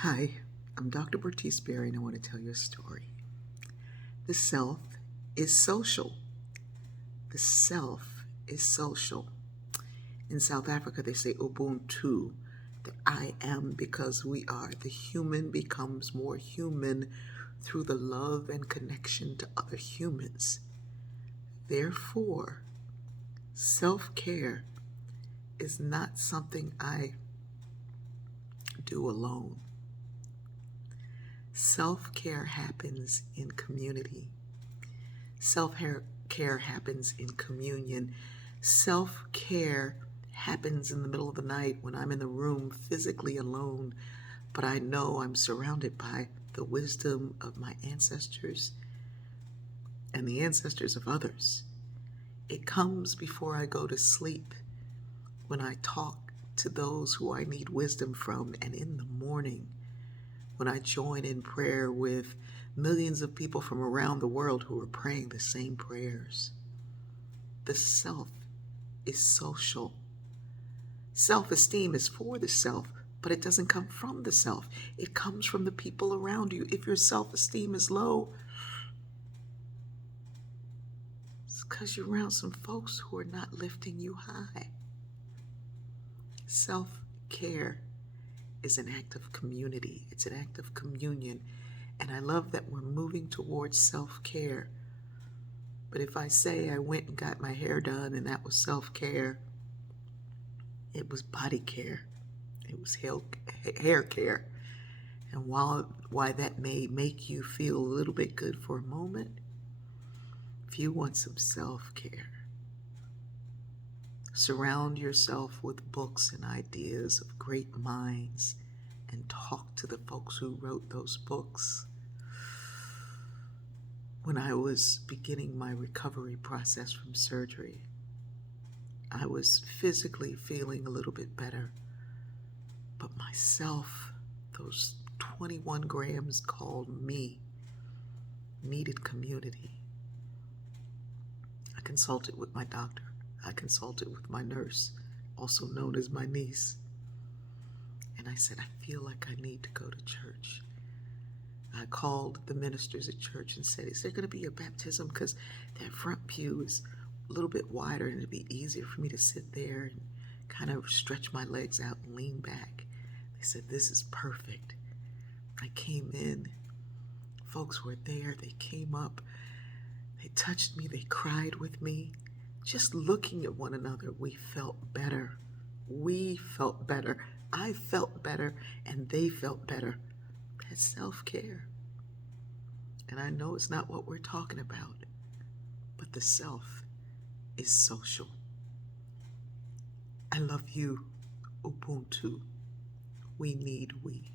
Hi, I'm Dr. Bertice Berry, and I want to tell you a story. The self is social. The self is social. In South Africa, they say Ubuntu, the I am, because we are. The human becomes more human through the love and connection to other humans. Therefore, self care is not something I do alone. Self care happens in community. Self care happens in communion. Self care happens in the middle of the night when I'm in the room physically alone, but I know I'm surrounded by the wisdom of my ancestors and the ancestors of others. It comes before I go to sleep when I talk to those who I need wisdom from, and in the morning when I join in prayer with millions of people from around the world who are praying the same prayers. The self is social. Self-esteem is for the self, but it doesn't come from the self. It comes from the people around you. If your self-esteem is low, it's because you're around some folks who are not lifting you high. Self-care is an act of community. It's an act of communion. And I love that we're moving towards self-care. But if I say I went and got my hair done and that was self-care, it was body care. It was hair care. And while that may make you feel a little bit good for a moment, if you want some self-care, surround yourself with books and ideas of great minds and talk to the folks who wrote those books. When I was beginning my recovery process from surgery, I was physically feeling a little bit better, but myself, those 21 grams called me, needed community. I consulted with my doctor. I consulted with my nurse, also known as my niece. And I said, I feel like I need to go to church. I called the ministers at church and said, is there going to be a baptism? Because that front pew is a little bit wider and it'd be easier for me to sit there and kind of stretch my legs out and lean back. They said, this is perfect. I came in. Folks were there. They came up. They touched me. They cried with me. Just looking at one another, we felt better. We felt better. I felt better, and they felt better. That's self-care. And I know it's not what we're talking about, but the self is social. I love you, Ubuntu. We need we.